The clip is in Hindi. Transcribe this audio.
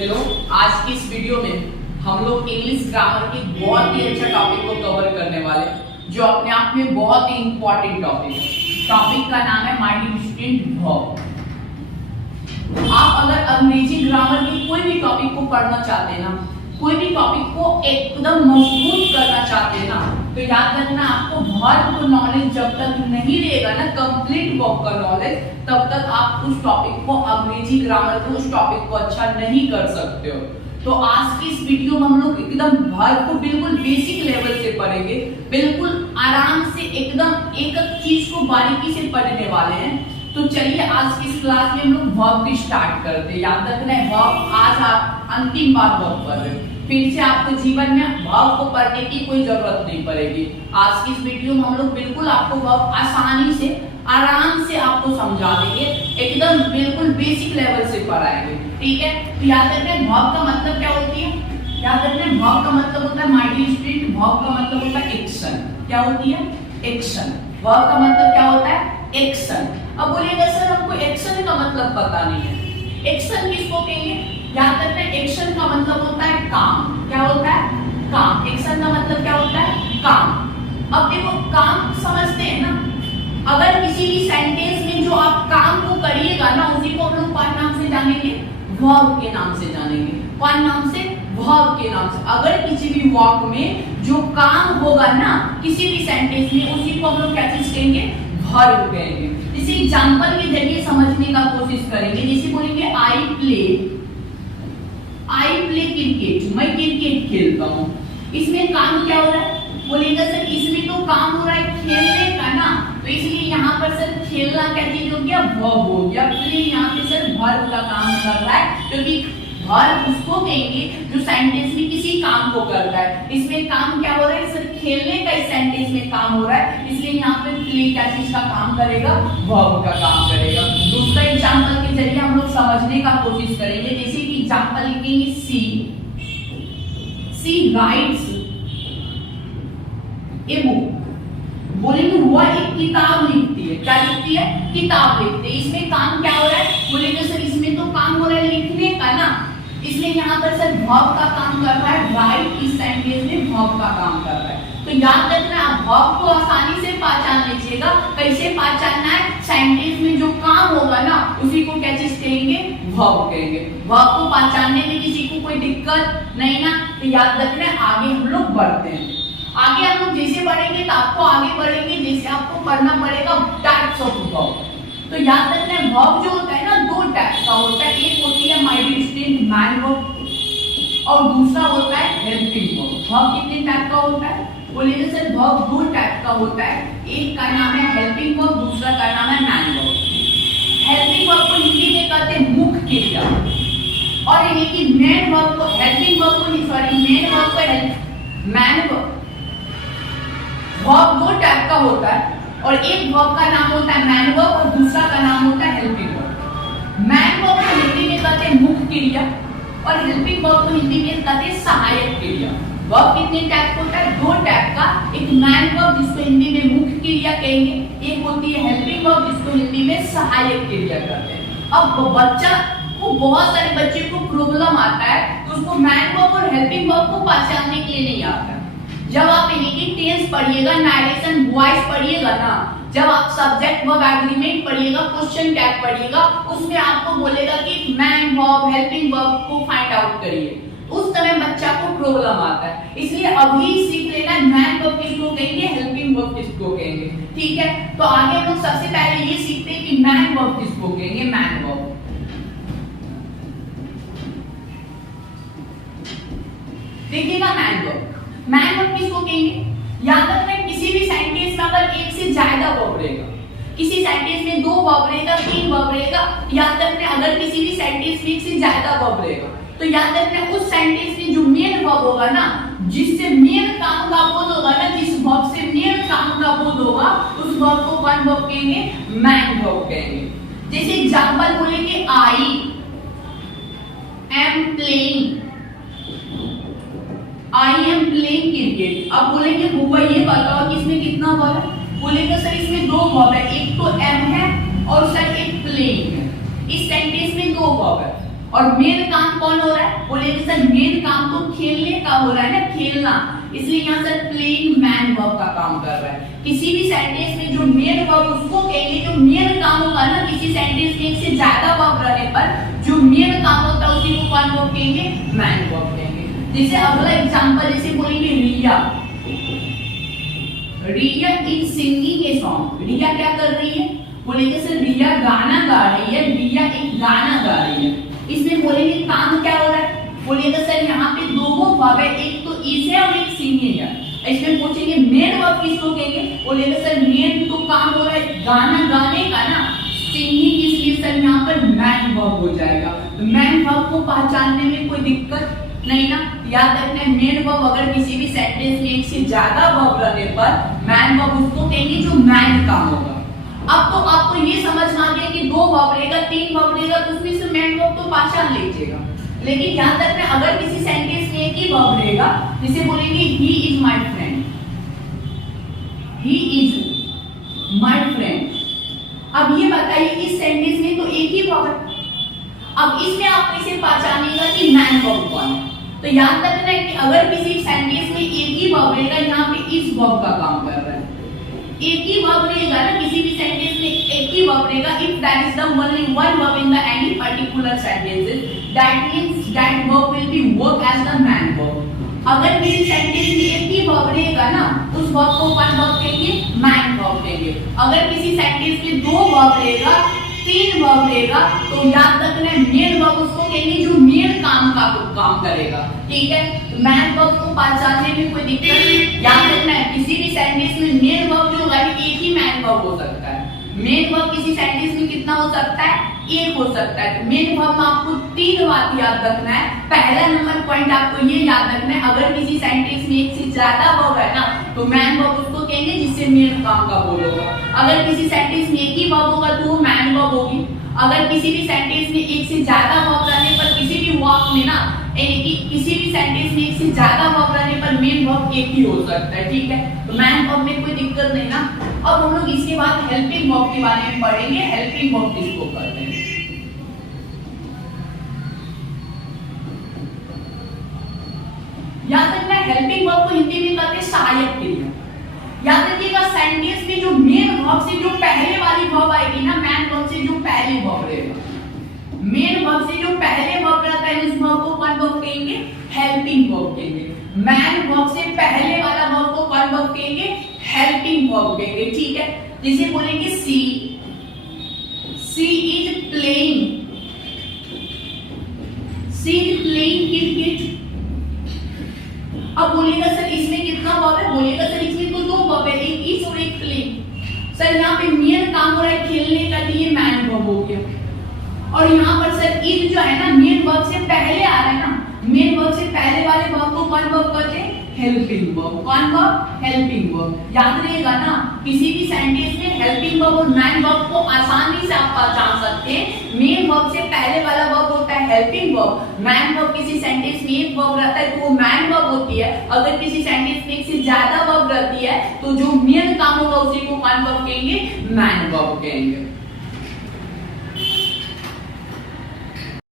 हेलो, आज की इस वीडियो में हम लोग इंग्लिश ग्रामर के बहुत ही अच्छा टॉपिक को कवर करने वाले जो अपने आप में बहुत ही इंपॉर्टेंट टॉपिक है। टॉपिक का नाम है माय डियर स्टूडेंट वर्ब। आप अगर अंग्रेजी ग्रामर के कोई भी टॉपिक को पढ़ना चाहते हैं ना, कोई भी टॉपिक को एकदम मजबूत करना चाहते हैं ना, तो याद रखना आपको वर्ब को नॉलेज जब तक नहीं रहेगा ना, कंप्लीट वर्ब का नॉलेज, तब तक आप उस टॉपिक को अंग्रेजी ग्रामर के उस टॉपिक को अच्छा नहीं कर सकते हो। तो आज की इस वीडियो में हम लोग एकदम वर्ब को बिल्कुल बेसिक लेवल से पढ़ेंगे, बिल्कुल आराम से एकदम एक एक चीज को बारीकी से पढ़ने वाले हैं। तो चलिए आज की इस क्लास में हम लोग वर्ब की स्टार्ट करते हैं। याद रखना है वर्ब आज आप अंतिम बार वर्ब पढ़ रहे हो, फिर से आपको जीवन में वर्ब को पढ़ने की कोई जरूरत नहीं पड़ेगी। आज की इस वीडियो में हम लोग बिल्कुल आपको वर्ब आसानी से आराम से आपको समझा देंगे, एकदम बिल्कुल बेसिक लेवल से पढ़ाएंगे, ठीक है। तो याद रखना है वर्ब का मतलब क्या होती है, याद रखना है वर्ब का मतलब होता है माय डियर स्टूडेंट, वर्ब का मतलब होता है एक्शन। क्या होती है? एक्शन। वर्ब का मतलब क्या होता है? एक्शन। अब बोलिएगा सर हमको एक्शन का मतलब पता नहीं है, एक्शन किसको कहेंगे? याद रखना है एक्शन का मतलब होता है काम। क्या होता है? काम। एक्शन का मतलब क्या होता है? काम। अब देखो काम समझते हैं ना, अगर किसी भी सेंटेंस में जो आप काम को करिएगा ना, उसी को हम लोग कौन नाम से जानेंगे? वर्ब के नाम से जानेंगे। कौन नाम से? वर्ब के नाम से। अगर किसी भी वाक्य में जो काम होगा ना, किसी भी सेंटेंस में, उसी को हम लोग क्या चीज कहेंगे? वर्ब कहेंगे। जैसे एग्जांपल के जरिए समझने का कोशिश करेंगे। जैसे बोलेंगे आई प्ले क्रिकेट, मैं क्रिकेट खेलता हूँ। इसमें काम क्या हो रहा है? बोलेगा सर इसमें तो काम हो रहा है खेलने का ना, तो इसलिए यहाँ पर सर खेलना क्या चीज हो गया? वर्ब हो गया। प्ले यहाँ पे सर वर्ब का काम कर रहा है, क्योंकि वर्ब उसको कहेंगे जो सेंटेंस में किसी काम को करता है। इसमें काम क्या हो रहा है? सर खेलने का इस सेंटेंस में काम हो रहा है, इसलिए यहाँ पे प्ले क्या चीज का काम करेगा? वर्ब का काम करेगा। दूसरा एग्जांपल के जरिए हम लोग समझने का कोशिश करेंगे। जैसे कि एग्जांपल लिखेंगे सी राइट्स ए बुक। बोलेंगे वह एक किताब लिखती है। क्या लिखती है? किताब लिखती है। इसमें काम क्या हो रहा है? बोलेंगे सर इसमें तो काम हो रहा है लिखने का ना, इसलिए यहाँ पर सर वर्ब का काम कर रहा है। राइट इस सेंटेंस में वर्ब का काम कर रहा है। तो याद रखना आप वर्ब को आसानी से पहचान लीजिएगा। कैसे पहचानना है? सेंटेंस में जो काम होगा ना, उसी को क्या चीज कहेंगे? वर्ब कहेंगे। वर्ब को पहचानने में किसी को कोई दिक्कत नहीं ना, तो याद रखना है। आगे हम लोग बढ़ते हैं। आगे हम लोग जैसे बढ़ेंगे तो आपको आगे बढ़ेंगे, जैसे आपको पढ़ना पड़ेगा टाइप्स ऑफ वर्ब। तो याद रखना है वर्ब जो होता है ना, दो टाइप का होता है। एक होती है my dear student main verb और दूसरा होता है हेल्पिंग वर्ब। वर्ब कितने टाइप का होता है? बोलिए सर वर्ब दो टाइप का होता है, एक का नाम है हेल्पिंग वर्ब, दूसरा का नाम है मैन वर्ब। हेल्पिंग वर्ब को हिंदी में कहते हैं मुख्य क्रिया, और यानी कि मैन वर्ब को हेल्पिंग वर्ब को मैन वर्ब को मैन वर्ब दो टाइप का होता है, और एक वर्ब का नाम होता है मैन वर्ब और दूसरा का नाम होता है हेल्पिंग वर्ब। मैन वर्ब को हिंदी में कहते हैं मुख्य क्रिया और हेल्पिंग वर्ब को हिंदी में कहते हैं सहायक क्रिया। वर्ब कितने टाइप का होता है? दो टाइप का। एक मैन वर्ब जिसको हिंदी में मुख्य क्रिया कहेंगे, एक होती है हेल्पिंग वर्ब जिसको हिंदी में सहायक क्रिया कहते हैं। अब बच्चा को, बहुत सारे बच्चे को प्रॉब्लम आता है तो उसको मैन वर्ब और हेल्पिंग वर्ब को पहचानने के लिए नहीं आता। जब आप यानी कि टेंस पढ़िएगा, नारेशन वॉइस पढ़िएगा ना, जब आप सब्जेक्ट वर्ब एग्रीमेंट पढ़िएगा, क्वेश्चन टैग पढ़िएगा, उसमें आपको बोलेगा कि मैन वर्ब हेल्पिंग वर्ब को फाइंड आउट करिए, उस समय बच्चा को प्रॉब्लम आता है। इसलिए अभी सीख लेना मैन वर्ब किसको कहेंगे, हेल्पिंग वर्ब किसको कहेंगे, ठीक है। तो आगे हम लोग सबसे पहले ये सीखते हैं कि मैन वर्ब किसको कहेंगे। मैन वर्ब देखिएगा, मैन वर्ब किसको कहेंगे? याद रखना किसी भी सेंटेंस में अगर एक से ज्यादा वर्ब रहेगा, किसी सेंटेंस में दो वर्ब रहेगा, तीन वर्ब रहेगा, याद रखना अगर किसी भी सेंटेंस में एक से ज्यादा वर्ब रहेगा, तो याद रखना उस सेंटेंस में जो मेन वर्ब होगा ना, जिससे मेन काम का बोध होगा ना, जिस वर्ब से मेन काम का बोध होगा, उस वर्ब को कौन वर्ब कहेंगे? मैन वर्ब कहेंगे। जैसे एग्जांपल बोलेंगे आई एम प्लेइंग क्रिकेट। अब बोलेंगे बुआ ये बताओ कि इसमें कितना वर्ब है? बोलेगा सर इसमें दो वर्ब है, एक तो एम है और सर एक प्लेइंग है। इस सेंटेंस में दो वर्ब है। और मेन काम कौन हो रहा है? बोलेंगे सर मेन काम तो खेलने का हो रहा है ना, खेलना, इसलिए यहाँ सर प्लेइंग मैन वर्ब का काम कर रहा है। किसी भी सेंटेंस में जो मेन वर्ब उसको कहेंगे जो मेन काम होगा ना, किसी सेंटेंस में एक से ज्यादा वर्ब रहने पर जो मेन काम होता है उसी को कौन वर्ब कहेंगे? मैन वर्ब कहेंगे। जैसे अगला एग्जांपल जैसे बोलेंगे रिया, रिया इज सिंगिंग ए सॉन्ग। रिया क्या कर रही है? बोलेंगे सर रिया गाना गा रही है, रिया एक गाना गा रही है। इसमें बोलेंगे काम क्या हो रहा है? बोलेंगे सर यहाँ पे दो वर्ब है, एक तो इज है और एक सिंगिंग है। इसमें पूछेंगे मेन वर्ब किसको कहेंगे? बोलेंगे सर मेन तो काम हो रहा है गाना गाने का ना, सिंगिंग, इसलिए सर यहाँ पर मैन वर्ब हो जाएगा। तो मैन वर्ब को पहचानने में कोई दिक्कत नहीं ना, याद रखना है मेन वर्ब अगर किसी भी सेंटेंस में एक से ज्यादा वर्ब रहने पर मैन वर्ब उसको कहेंगे जो मैन काम होगा। अब तो आपको ये समझना है कि दो वर्ब रहेगा, तीन वर्ब रहेगा तो उसमें से मैन वर्ब तो पहचान लीजिएगा, लेकिन ध्यान रखना अगर किसी सेंटेंस में एक ही वर्ब रहेगा, जैसे बोलेंगे he is my friend, he is my friend. अब ये बताइए इस सेंटेंस में तो एक ही वर्ब है, अब इसमें आप कैसे पहचानिएगा कि मैन वर्ब कौन है? तो याद रखना है कि अगर किसी सेंटेंस में एक ही वर्ब रहेगा, यहाँ पे इस वर्ब का काम कर रहा है, एक ही वर्ब रहेगा ना, किसी भी सेंटेंस में एक ही वर्ब रहेगा, if there is the only one verb in the any particular sentences, that means that verb will be work as the main verb. अगर किसी सेंटेंस में एक ही वर्ब रहेगा ना, उस वर्ब को कौन वर्ब कहेंगे? मैन वर्ब कहेंगे। अगर किसी सेंटेंस में दो वर्ब रहेगा, तीन वर्ब रहेगा, तो याद रखना है मेन वर्ब उसको कहेंगे जो मेन काम का काम करेगा, ठीक है? मैन वर्ब को पहचानने में कोई दिक्कत नहीं, याद रखना है किसी भी सेंटेंस में मेन वर्ब जो होगा एक ही मैन वर्ब हो सकता है। मेन वर्ब किसी सेंटेंस में कितना हो सकता है? एक हो सकता है। मेन वर्ब में आपको तीन बात याद रखना है। पहला नंबर पॉइंट आपको ये याद रखना है, अगर किसी सेंटेंस में एक से ज्यादा वर्ब है ना, तो मैन वर्ब उसको कहेंगे जिससे मेन काम का बोल होगा। अगर किसी सेंटेंस में एक ही वर्ब होगा तो वो मैन वर्ब होगी। अगर किसी भी सेंटेंस में एक से ज्यादा वर्ब रहने पर किसी भी वर्ब में ना, किसी भी सेंटेंस में एक से ज्यादा वर्ब रहने पर मेन वर्ब एक ही हो सकता है, ठीक है? तो मैन वर्ब में कोई दिक्कत नहीं ना। अब हम लोग इसके बाद हेल्पिंग वर्ब के बारे में पढ़ेंगे। हेल्पिंग वर्ब किसको कहते हैं? याद रखना हेल्पिंग वर्ब को हिंदी में कहते हैं सहायक क्रिया। याद रखिएगा सेंटेंस में जो मेन वर्ब से जो पहले वाली वर्ब आएगी ना, मैन वर्ब से जो पहले वर्ब रहेगा, मेन वर्ब से जो पहले वर्ब रहता है उस वर्ब को कौन वर्ब कहेंगे? हेल्पिंग वर्ब कहेंगे। मैन वर्ब से पहले वाला वर्ब को कौन वर्ब कहेंगे? हेल्पिंग वर्ब कहेंगे, ठीक है? जैसे बोलेंगे she is playing, she is playing cricket. अब बोलेगा सर इसमें कितना वर्ब है? बोलेगा सर इसमें तो दो वर्ब है, एक इज और एक प्लेइंग। सर यहाँ पे मेन काम हो रहा है खेलने का, तो ये मैन वर्ब हो गया। और यहाँ पर सर इज जो है ना, मेन वर्ब से पहले आ रहा है ना, मेन वर्ब से पहले वाले वर्ब को कौन वर्ब कहते हैं? Helping verb. कौन वर्ब? Helping verb. याद रहेगा ना, किसी भी सेंटेंस में हेल्पिंग वर्ब और मैन वर्ब को आसानी से आप पहचान सकते हैं। मेन वर्ब से पहले वाला वर्ब होता है हेल्पिंग वर्ब। मैन वर्ब किसी सेंटेंस में एक वर्ब रहता है तो वो मैन वर्ब होती है। अगर किसी सेंटेंस में एक से ज्यादा वर्ब रहती है तो जो मेन काम होगा उसी को कौन वर्ब कहेंगे? मैन वर्ब कहेंगे।